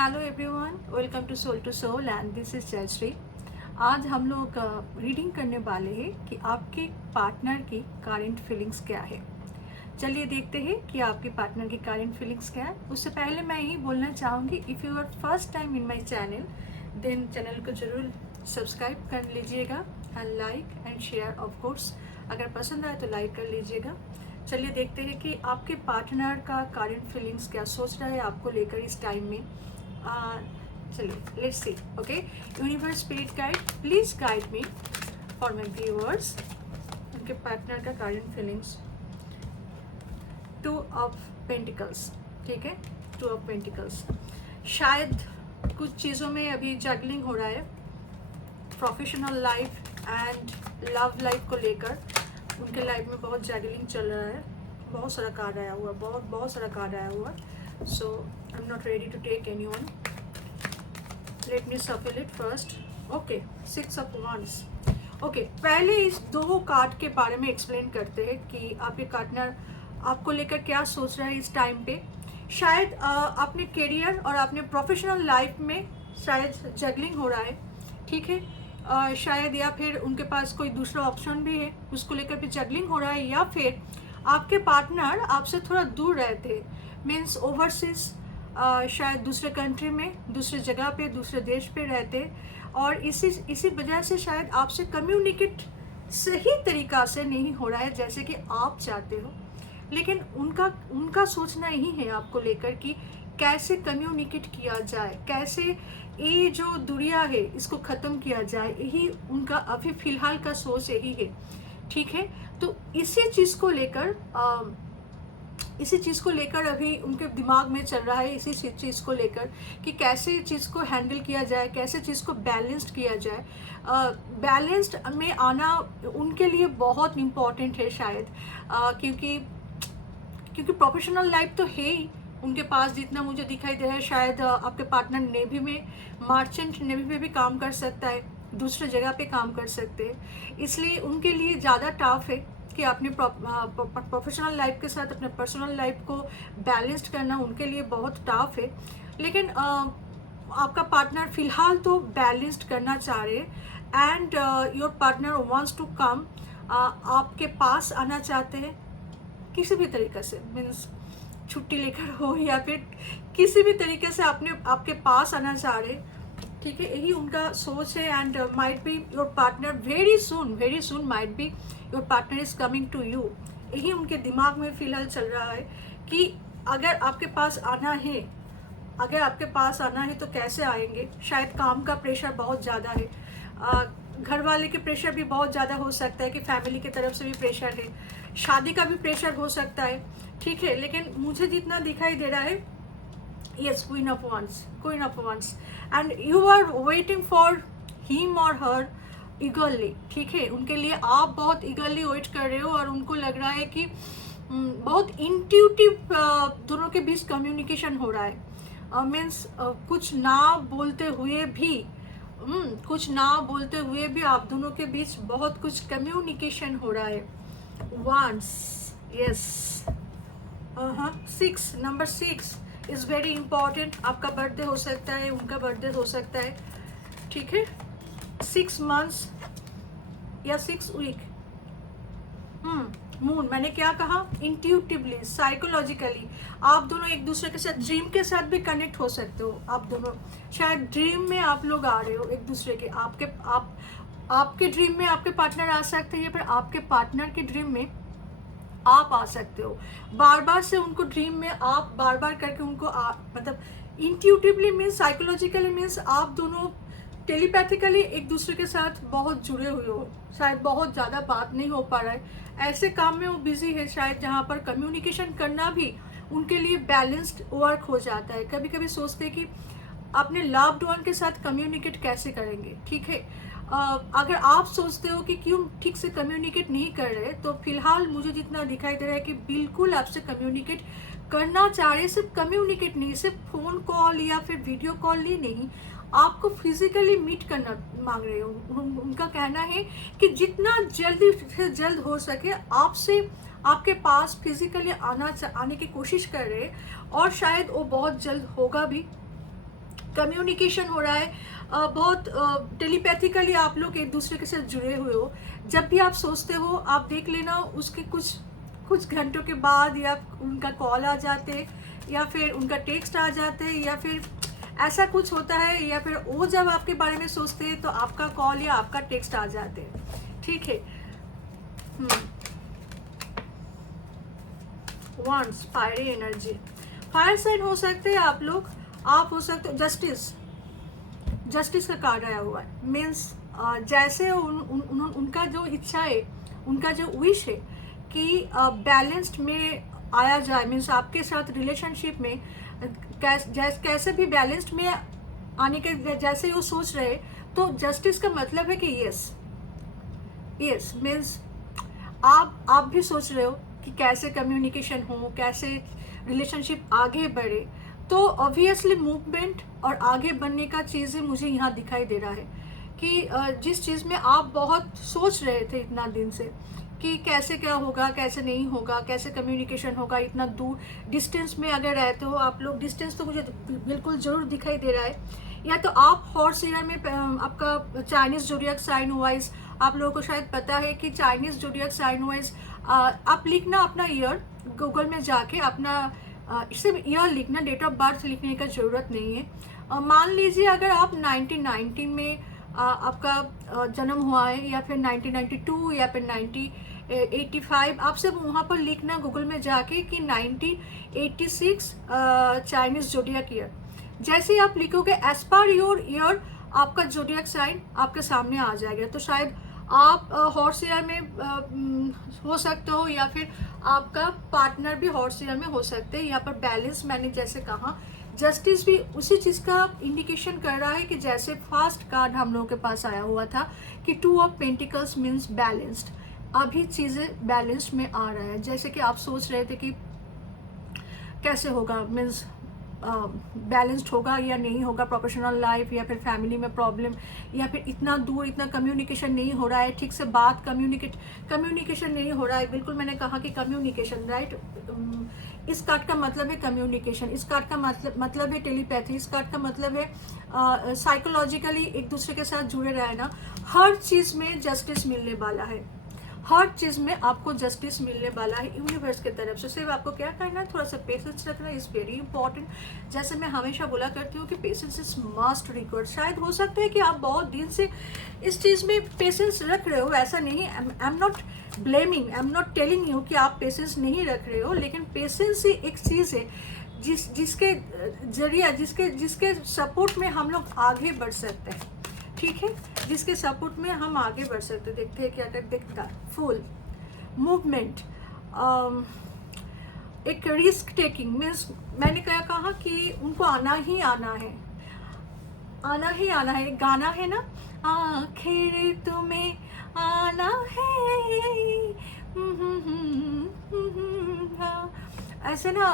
Hello everyone, welcome to soul and this is Jayashree. आज हम लोग रीडिंग करने वाले हैं कि आपके पार्टनर की करेंट फीलिंग्स क्या है। चलिए देखते हैं कि आपके पार्टनर की करेंट फीलिंग्स क्या है। उससे पहले मैं यही बोलना चाहूँगी, if you are first time in my channel then channel को ज़रूर सब्सक्राइब कर लीजिएगा and like and share of course. अगर पसंद आए तो लाइक कर लीजिएगा। चलिए देखते हैं कि आपके पार्टनर का करेंट फीलिंग्स क्या सोच रहा है आपको लेकर इस टाइम में। चलिए let's see. Okay, universe spirit guide please guide me for my viewers. उनके पार्टनर का करेंट फीलिंग्स। 2 ऑफ पेंटिकल्स, ठीक है, 2 ऑफ पेंटिकल्स। शायद कुछ चीज़ों में अभी जगलिंग हो रहा है, professional life and love life को लेकर उनके लाइफ में बहुत जगलिंग चल रहा है। बहुत सारा कार्ड आया हुआ, बहुत सारा कार्ड आया हुआ। So I am not ready to take any one. Let me shuffle it first. Okay, 6 of wands. Okay, पहले इस 2 कार्ड के बारे में एक्सप्लेन करते हैं कि आपके पार्टनर आपको लेकर क्या सोच रहा है इस टाइम पे। शायद अपने करियर और अपने प्रोफेशनल लाइफ में शायद जगलिंग हो रहा है, ठीक है। शायद या फिर उनके पास कोई दूसरा ऑप्शन भी है, उसको लेकर भी जगलिंग हो रहा है, या फिर आपके पार्टनर आपसे थोड़ा दूर रहते हैं, मीन्स ओवरसीज, शायद दूसरे कंट्री में, दूसरे जगह पे, दूसरे देश पे रहते, और इसी वजह से शायद आपसे कम्युनिकेट सही तरीक़ा से नहीं हो रहा है जैसे कि आप चाहते हो। लेकिन उनका सोचना यही है आपको लेकर कि कैसे कम्युनिकेट किया जाए, कैसे ये जो दूरियां है इसको ख़त्म किया जाए, यही उनका अभी फ़िलहाल का सोच यही है, ठीक है। तो इसी चीज़ को लेकर अभी उनके दिमाग में चल रहा है, इसी चीज़ को लेकर कि कैसे चीज़ को हैंडल किया जाए, कैसे चीज़ को बैलेंस्ड किया जाए। बैलेंस्ड में आना उनके लिए बहुत इम्पॉर्टेंट है शायद, क्योंकि प्रोफेशनल लाइफ तो है ही उनके पास, जितना मुझे दिखाई दे रहा है। शायद आपके पार्टनर नेवी में, मर्चेंट नेवी में भी काम कर सकता है, दूसरे जगह पे काम कर सकते हैं, इसलिए उनके लिए ज़्यादा टफ है कि अपने प्रोफेशनल लाइफ के साथ अपने पर्सनल लाइफ को बैलेंस्ड करना उनके लिए बहुत टफ है। लेकिन आपका पार्टनर फ़िलहाल तो बैलेंस्ड करना चाह रहे हैं and your partner wants to come, आपके पास आना चाहते हैं किसी भी तरीके से, मीन्स छुट्टी लेकर हो या फिर किसी भी तरीके से आपके पास आना चाह रहे, ठीक है। यही उनका सोच है and might be your partner very soon might be your partner is coming to you. यही उनके दिमाग में फिलहाल चल रहा है कि अगर आपके पास आना है तो कैसे आएंगे। शायद काम का प्रेशर बहुत ज़्यादा है, घर वाले के प्रेशर भी बहुत ज़्यादा हो सकता है कि फैमिली की तरफ से भी प्रेशर है, शादी का भी प्रेशर हो सकता है, ठीक है। लेकिन मुझे जितना दिखाई दे रहा है, yes, queen of wands and you are waiting for him और हर ईगरली, ठीक है। उनके लिए आप बहुत ईगरली वेट कर रहे हो और उनको लग रहा है कि बहुत इंट्यूटिव दोनों के बीच कम्युनिकेशन हो रहा है। मीन्स कुछ ना बोलते हुए भी आप दोनों के बीच बहुत कुछ कम्युनिकेशन हो रहा है। Wands, yes, number 6 is very important. आपका बर्थडे हो सकता है, उनका बर्थडे हो सकता है, ठीक है। 6 मंथ्स या 6 वीक। मून, मैंने क्या कहा, इंट्यूटिवली, साइकोलॉजिकली आप दोनों एक दूसरे के साथ ड्रीम के साथ भी कनेक्ट हो सकते हो। आप दोनों शायद ड्रीम में आप लोग आ रहे हो एक दूसरे के, आपके ड्रीम में आपके पार्टनर आ सकते हैं या फिर आपके पार्टनर के ड्रीम में आप आ सकते हो। बार बार से उनको ड्रीम में आप बार बार करके उनको मतलब इंट्यूटिवली मीन्स, साइकोलॉजिकली मीन्स आप दोनों टेलीपैथिकली एक दूसरे के साथ बहुत जुड़े हुए हो। शायद बहुत ज़्यादा बात नहीं हो पा रहा है, ऐसे काम में वो बिजी है शायद, जहाँ पर कम्युनिकेशन करना भी उनके लिए बैलेंस्ड वर्क हो जाता है। कभी कभी सोचते हैं कि अपने लव्ड वन के साथ कम्युनिकेट कैसे करेंगे, ठीक है। अगर आप सोचते हो कि क्यों ठीक से कम्युनिकेट नहीं कर रहे, तो फिलहाल मुझे जितना दिखाई दे रहा है कि बिल्कुल आपसे कम्युनिकेट करना चाह रहे, सिर्फ कम्युनिकेट नहीं, सिर्फ फ़ोन कॉल या फिर वीडियो कॉल ही नहीं, आपको फिजिकली मीट करना मांग रहे हो। उनका कहना है कि जितना जल्दी से जल्द हो सके आपसे आपके पास फिजिकली आने की कोशिश कर रहे, और शायद वो बहुत जल्द होगा भी। कम्युनिकेशन हो रहा है, बहुत टेलीपैथिकली आप लोग एक दूसरे के साथ जुड़े हुए हो। जब भी आप सोचते हो, आप देख लेना उसके कुछ घंटों के बाद या उनका कॉल आ जाते, या फिर उनका टेक्स्ट आ जाते, या फिर ऐसा कुछ होता है, या फिर वो जब आपके बारे में सोचते हैं तो आपका कॉल या आपका टेक्स्ट आ जाते हैं। ठीक है। Wands fiery energy, fire sign हो सकते हैं आप लोग, आप हो सकते हो जस्टिस का कार्ड आया हुआ है। मीन्स जैसे उनका जो इच्छा है, उनका जो विश है कि बैलेंस्ड में आया जाए। मीन्स आपके साथ रिलेशनशिप में कैसे भी बैलेंस्ड में आने के जैसे वो सोच रहे, तो जस्टिस का मतलब है कि यस मीन्स आप भी सोच रहे हो कि कैसे कम्युनिकेशन हो, कैसे रिलेशनशिप आगे बढ़े। तो ऑब्वियसली मूवमेंट और आगे बढ़ने का चीज़ें मुझे यहाँ दिखाई दे रहा है कि जिस चीज़ में आप बहुत सोच रहे थे इतना दिन से कि कैसे क्या होगा, कैसे नहीं होगा, कैसे कम्युनिकेशन होगा, इतना दूर डिस्टेंस में अगर रहते हो आप लोग, डिस्टेंस तो मुझे बिल्कुल ज़रूर दिखाई दे रहा है। या तो आप हॉर्स ईयर में, आपका चाइनीज़ जोडियक साइन वाइज, आप लोगों को शायद पता है कि चाइनीज़ जोडियक साइन वाइज आप लिखना अपना ईयर गूगल में जाके, अपना सिर्फ ईयर लिखना, डेट ऑफ बर्थ लिखने का ज़रूरत नहीं है। मान लीजिए अगर आप 1990 में आपका जन्म हुआ है, या फिर 1992 या फिर 1985, आप सब वहाँ पर लिखना गूगल में जाके कि 1986 चाइनीज़ जोडियक ईयर। जैसे आप लिखोगे एज पर योर ईयर, आपका जोडियक साइन आपके सामने आ जाएगा। तो शायद आप हॉर्स ईयर में हो सकते हो, या फिर आपका पार्टनर भी हॉर्स ईयर में हो सकते हैं। यहाँ पर बैलेंस मैंने जैसे कहा, जस्टिस भी उसी चीज़ का इंडिकेशन कर रहा है कि जैसे फर्स्ट कार्ड हम लोगों के पास आया हुआ था कि 2 ऑफ पेंटिकल्स मीन्स बैलेंस्ड। अभी चीज़ें बैलेंस्ड में आ रहा है। जैसे कि आप सोच रहे थे कि कैसे होगा, मीन्स बैलेंस्ड होगा या नहीं होगा, प्रोफेशनल लाइफ या फिर फैमिली में प्रॉब्लम, या फिर इतना दूर इतना कम्युनिकेशन नहीं हो रहा है, ठीक से बात कम्युनिकेशन नहीं हो रहा है। बिल्कुल मैंने कहा कि कम्युनिकेशन, राइट। इस कार्ड का मतलब है कम्युनिकेशन, इस कार्ड का मतलब है टेलीपैथी, इस कार्ड का मतलब है साइकोलॉजिकली एक दूसरे के साथ जुड़े रहना। हर चीज़ में जस्टिस मिलने वाला है, हर चीज़ में आपको जस्टिस मिलने वाला है यूनिवर्स की तरफ से। सिर्फ आपको क्या करना है, थोड़ा सा पेशेंस रखना इज़ वेरी इंपॉर्टेंट। जैसे मैं हमेशा बोला करती हूँ कि पेशेंस इज मस्ट रिक्वायर्ड। शायद हो सकता है कि आप बहुत दिन से इस चीज़ में पेशेंस रख रहे हो, ऐसा नहीं, आई am not blaming, I am not telling you कि आप पेशेंस नहीं रख रहे हो, लेकिन पेशेंस ही एक चीज़ है जिसके जरिए, जिसके सपोर्ट में हम लोग आगे बढ़ सकते हैं। ठीक है, जिसके सपोर्ट में हम आगे बढ़ सकते। देखते हैं क्या दिखता है। फुल मूवमेंट, एक रिस्क टेकिंग मीन्स मैंने क्या कहा कि उनको आना ही आना है, आना ही आना है। गाना है ना, आखिर तुम्हें आना है, ऐसे ना,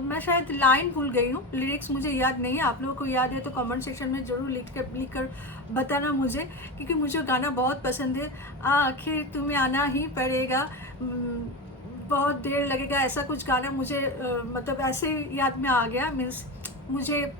मैं शायद लाइन भूल गई हूँ, लिरिक्स मुझे याद नहीं है। आप लोगों को याद है तो कमेंट सेक्शन में ज़रूर लिख कर बताना मुझे, क्योंकि मुझे गाना बहुत पसंद है। आखिर तुम्हें आना ही पड़ेगा, बहुत देर लगेगा, ऐसा कुछ गाना मुझे मतलब ऐसे याद में आ गया। मीन्स मुझे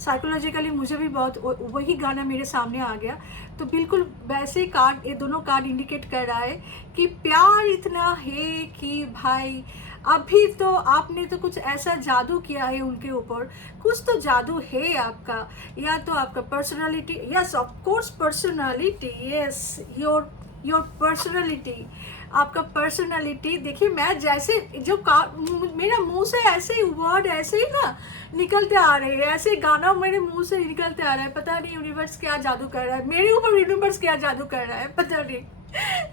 साइकोलॉजिकली मुझे भी बहुत वही गाना मेरे सामने आ गया। तो बिल्कुल वैसे ही कार्ड, ये दोनों कार्ड इंडिकेट कर रहा है कि प्यार इतना है कि भाई अभी तो आपने तो कुछ ऐसा जादू किया है उनके ऊपर, कुछ तो जादू है आपका, या तो आपका personality, yes of course personality, yes your personality, आपका पर्सनालिटी। देखिए मैं जैसे जो मेरा मुंह से ऐसे ही वर्ड ऐसे ही ना निकलते आ रहे हैं, ऐसे गाना मेरे मुंह से निकलते आ रहा है। पता नहीं यूनिवर्स क्या जादू कर रहा है मेरे ऊपर, यूनिवर्स क्या जादू कर रहा है पता नहीं,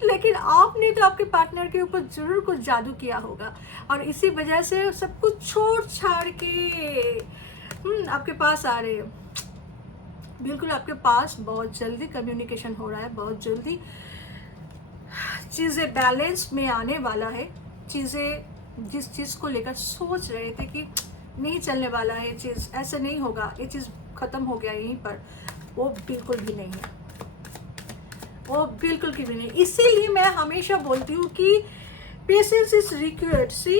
लेकिन आपने तो आपके पार्टनर के ऊपर जरूर कुछ जादू किया होगा, और इसी वजह से सब कुछ छोड़ छाड़ के आपके पास आ रहे हो। बिल्कुल आपके पास बहुत जल्दी कम्युनिकेशन हो रहा है, बहुत जल्दी चीज़ें बैलेंस में आने वाला है। चीज़ें जिस चीज़ को लेकर सोच रहे थे कि नहीं चलने वाला है, ये चीज़ ऐसे नहीं होगा, ये चीज़ ख़त्म हो गया यहीं पर, वो बिल्कुल भी नहीं है, वो बिल्कुल भी नहीं। इसीलिए मैं हमेशा बोलती हूँ कि patience is required. See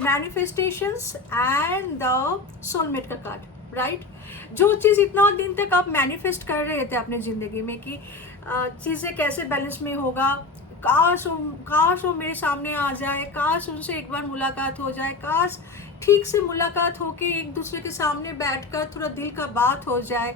manifestations and the soulmate का कार्ड, राइट। जो चीज़ इतना दिन तक आप मैनिफेस्ट कर रहे थे अपने ज़िंदगी में कि चीज़ें कैसे बैलेंस में होगा, काश वो मेरे सामने आ जाए, काश उनसे एक बार मुलाकात हो जाए, काश ठीक से मुलाकात होके एक दूसरे के सामने बैठकर थोड़ा दिल का बात हो जाए,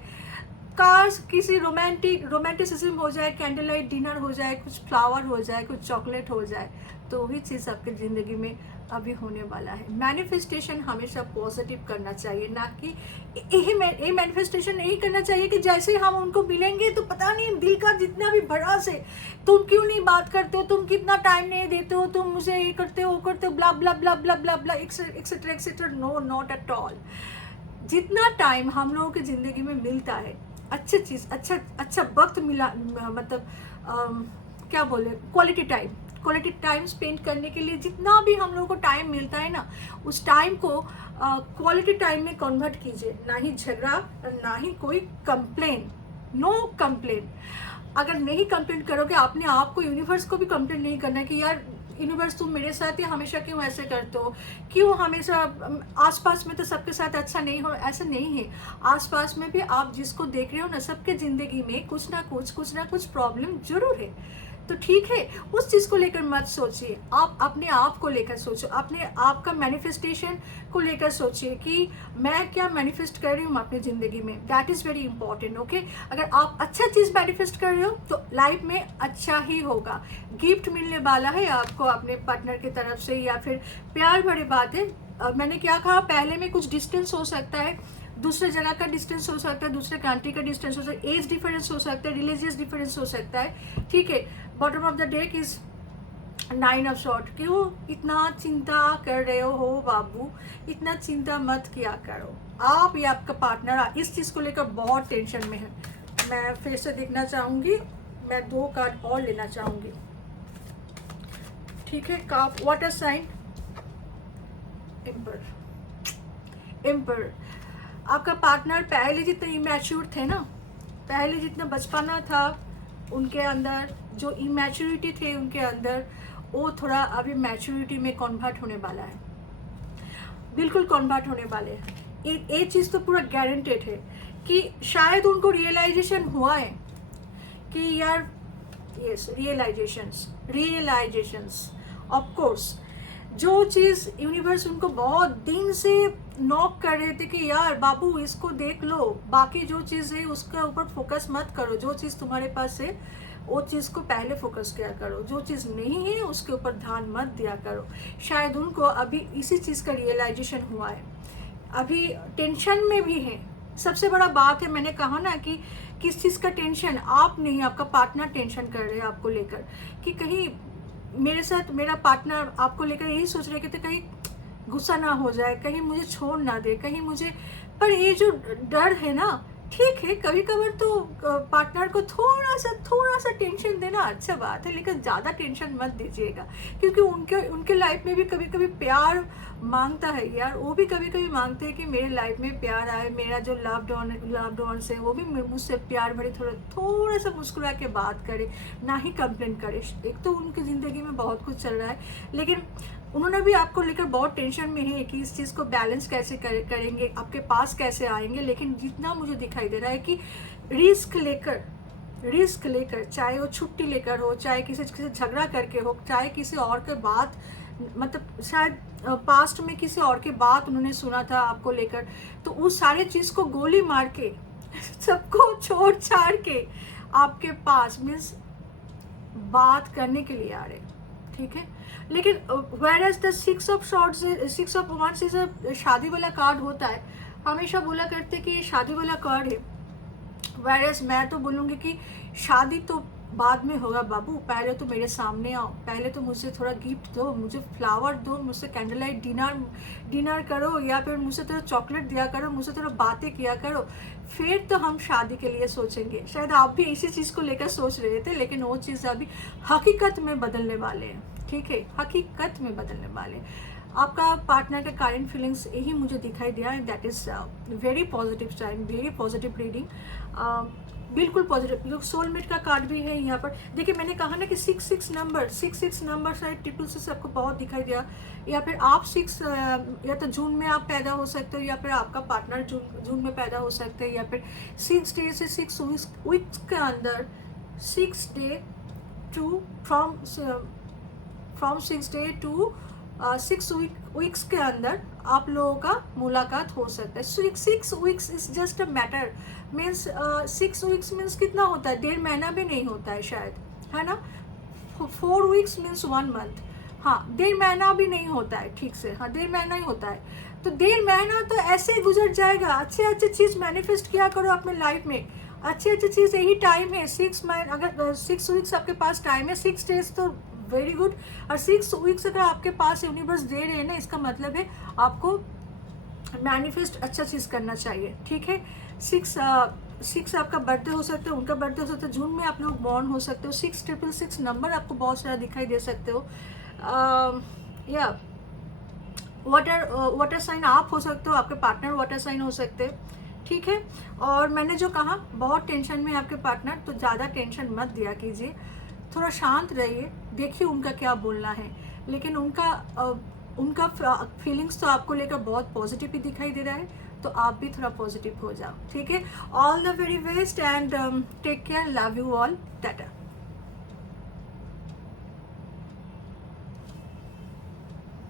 काश किसी रोमांटिसिज्म हो जाए, कैंडल लाइट डिनर हो जाए, कुछ फ्लावर हो जाए, कुछ चॉकलेट हो जाए, तो वही चीज़ आपके ज़िंदगी में अभी होने वाला है। मैनिफेस्टेशन हमेशा पॉजिटिव करना चाहिए, ना कि ये मैनिफेस्टेशन नहीं करना चाहिए कि जैसे हम उनको मिलेंगे तो पता नहीं दिल का जितना भी भड़ा से तुम क्यों नहीं बात करते हो, तुम कितना टाइम नहीं देते हो, तुम मुझे ये करते हो वो करते हो, blah blah blah blah blah blah etcetera etcetera. No, not at all. जितना टाइम हम लोगों की ज़िंदगी में मिलता है, अच्छी चीज़, अच्छा वक्त मिला, मतलब क्या बोले, क्वालिटी टाइम स्पेंड करने के लिए जितना भी हम लोगों को टाइम मिलता है ना, उस टाइम को क्वालिटी टाइम में कन्वर्ट कीजिए। ना ही झगड़ा, ना ही कोई कंप्लेन, नो कंप्लेन। अगर नहीं कंप्लेन करोगे, आपने आप को, यूनिवर्स को भी कंप्लेन नहीं करना है कि यार यूनिवर्स तुम मेरे साथ ही हमेशा क्यों ऐसे करते हो, क्यों हमेशा आसपास में तो सबके साथ अच्छा नहीं हो। ऐसा नहीं है, आसपास में भी आप जिसको देख रहे हो ना, सबके ज़िंदगी में कुछ ना कुछ प्रॉब्लम जरूर है। तो ठीक है, उस चीज़ को लेकर मत सोचिए, आप अपने आप को लेकर सोचो, अपने आप का मैनिफेस्टेशन को लेकर सोचिए कि मैं क्या मैनिफेस्ट कर रही हूँ अपनी ज़िंदगी में। That is very important. Okay, अगर आप अच्छा चीज़ मैनिफेस्ट कर रहे हो तो लाइफ में अच्छा ही होगा। गिफ्ट मिलने वाला है आपको अपने पार्टनर की तरफ से, या फिर प्यार भरी बात है। मैंने क्या कहा, पहले में कुछ डिस्टेंस हो सकता है, दूसरे जगह का डिस्टेंस हो सकता है, दूसरे कंट्री का डिस्टेंस हो सकता है, एज डिफरेंस हो सकता है, रिलीजियस डिफरेंस हो सकता है, ठीक है। Bottom of the deck is 9 of short. क्यों इतना चिंता कर रहे हो बाबू, इतना चिंता मत किया करो। आप या आपका पार्टनर इस चीज़ को लेकर बहुत टेंशन में है। मैं फिर से देखना चाहूँगी, मैं 2 कार्ड और लेना चाहूँगी, ठीक है। काफ, वाटर साइन, एम्पर। आपका पार्टनर पहले जितने इमैच्योर थे ना, पहले जितना बचपना था उनके अंदर, जो इमैच्योरिटी थे उनके अंदर, वो थोड़ा अभी मैच्योरिटी में कन्वर्ट होने वाला है, बिल्कुल कन्वर्ट होने वाले हैं। ये चीज़ तो पूरा गारंटेड है कि शायद उनको रियलाइजेशन हुआ है कि यार, यस, रियलाइजेशंस ऑफ कोर्स, जो चीज़ यूनिवर्स उनको बहुत दिन से नॉक कर रहे थे कि यार बाबू इसको देख लो, बाकी जो चीज़ है उसके ऊपर फोकस मत करो, जो चीज़ तुम्हारे पास है वो चीज़ को पहले फोकस किया करो, जो चीज़ नहीं है उसके ऊपर ध्यान मत दिया करो। शायद उनको अभी इसी चीज़ का रियलाइजेशन हुआ है, अभी टेंशन में भी है। सबसे बड़ा बात है, मैंने कहा ना कि किस चीज़ का टेंशन, आप नहीं, आपका पार्टनर टेंशन कर रहे हैं आपको लेकर कि कहीं मेरे साथ, मेरा पार्टनर आपको लेकर यही सोच रहे थे कहीं गुस्सा ना हो जाए, कहीं मुझे छोड़ ना दे, कहीं मुझे। पर ये जो डर है ना, ठीक है, कभी कभार तो पार्टनर को थोड़ा सा टेंशन देना अच्छा बात है, लेकिन ज़्यादा टेंशन मत दीजिएगा, क्योंकि उनके लाइफ में भी कभी कभी प्यार मांगता है यार। वो भी कभी कभी मांगते हैं कि मेरे लाइफ में प्यार आए, मेरा जो लव्ड वंस है वो भी मुझसे प्यार भरे थोड़ा सा मुस्कुरा के बात करे, ना ही कंप्लेन करे। एक तो उनकी ज़िंदगी में बहुत कुछ चल रहा है, लेकिन उन्होंने भी आपको लेकर बहुत टेंशन में है कि इस चीज़ को बैलेंस कैसे करेंगे, आपके पास कैसे आएंगे। लेकिन जितना मुझे दिखाई दे रहा है कि रिस्क लेकर, चाहे वो छुट्टी लेकर हो, चाहे किसी झगड़ा करके हो, चाहे किसी और के बात, मतलब शायद पास्ट में किसी और की बात उन्होंने सुना था आपको लेकर, तो उस सारे चीज़ को गोली मार के सबको छोड़ छाड़ के आपके पास मीन्स बात करने के लिए आ रहे, ठीक है। लेकिन whereas the 6 of Swords, 6 of Wands is शादी वाला कार्ड होता है, हमेशा बोला करते कि ये शादी वाला कार्ड है। whereas मैं तो बोलूँगी कि शादी तो बाद में होगा बाबू, पहले तो मेरे सामने आओ, पहले तो मुझे थोड़ा गिफ्ट दो, मुझे फ्लावर दो, मुझसे कैंडल लाइट डिनर करो, या फिर मुझसे थोड़ा चॉकलेट दिया करो, मुझसे थोड़ा बातें किया करो, फिर तो हम शादी के लिए सोचेंगे। शायद आप भी इसी चीज़ को लेकर सोच रहे थे, लेकिन वो चीज़ अभी हकीकत में बदलने वाले हैं, ठीक है, हकीकत में बदलने वाले। आपका पार्टनर का करंट फीलिंग्स यही मुझे दिखाई दिया है। That is very positive time, very positive reading. बिल्कुल पॉजिटिव। सोलमेट का कार्ड भी है यहाँ पर। देखिए मैंने कहा ना कि 66 नंबर शायद 666 आपको बहुत दिखाई दिया, या फिर आप 6 या तो जून में आप पैदा हो सकते हो, या फिर आपका पार्टनर जून में पैदा हो सकते हैं, या फिर 6 डे से 6 वीक्स के अंदर 6 day to from 6 day to 6 weeks के अंदर आप लोगों का मुलाकात हो सकता है। 6 weeks is just a matter, means 6 weeks means कितना होता है, 1.5 महीना भी नहीं होता है शायद, है ना। 4 वीक्स मीन्स 1 मंथ, हाँ 1.5 महीना भी नहीं होता है ठीक से, हाँ 1.5 महीना ही होता है। तो 1.5 महीना तो ऐसे ही गुजर जाएगा। अच्छे अच्छे चीज़ मैनिफेस्ट किया करो अपने लाइफ में, अच्छी अच्छी चीज़ यही टाइम है। 6 महीने, अगर 6 वीक्स आपके पास टाइम है, 6 डेज तो वेरी गुड, और 6 वीक्स अगर आपके पास यूनिवर्स दे रहे हैं ना, इसका मतलब है आपको मैनिफेस्ट अच्छा चीज़ करना चाहिए, ठीक है। 6 आपका बर्थडे हो सकता है, उनका बर्थडे हो सकता है, जून में आप लोग बॉर्न हो सकते हो। 666 नंबर आपको बहुत सारा दिखाई दे सकते हो। या वाटर साइन आप हो सकते हो, आपके पार्टनर वाटर साइन हो सकते हैं, ठीक है। और मैंने जो कहा बहुत टेंशन में है आपके पार्टनर, तो ज़्यादा टेंशन मत दिया कीजिए, थोड़ा शांत रहिए, देखिए उनका क्या बोलना है। लेकिन उनका फीलिंग्स तो आपको लेकर बहुत पॉजिटिव ही दिखाई दे रहा है, तो आप भी थोड़ा पॉजिटिव हो जाओ, ठीक है। All the very best and take care, love you all, Tata.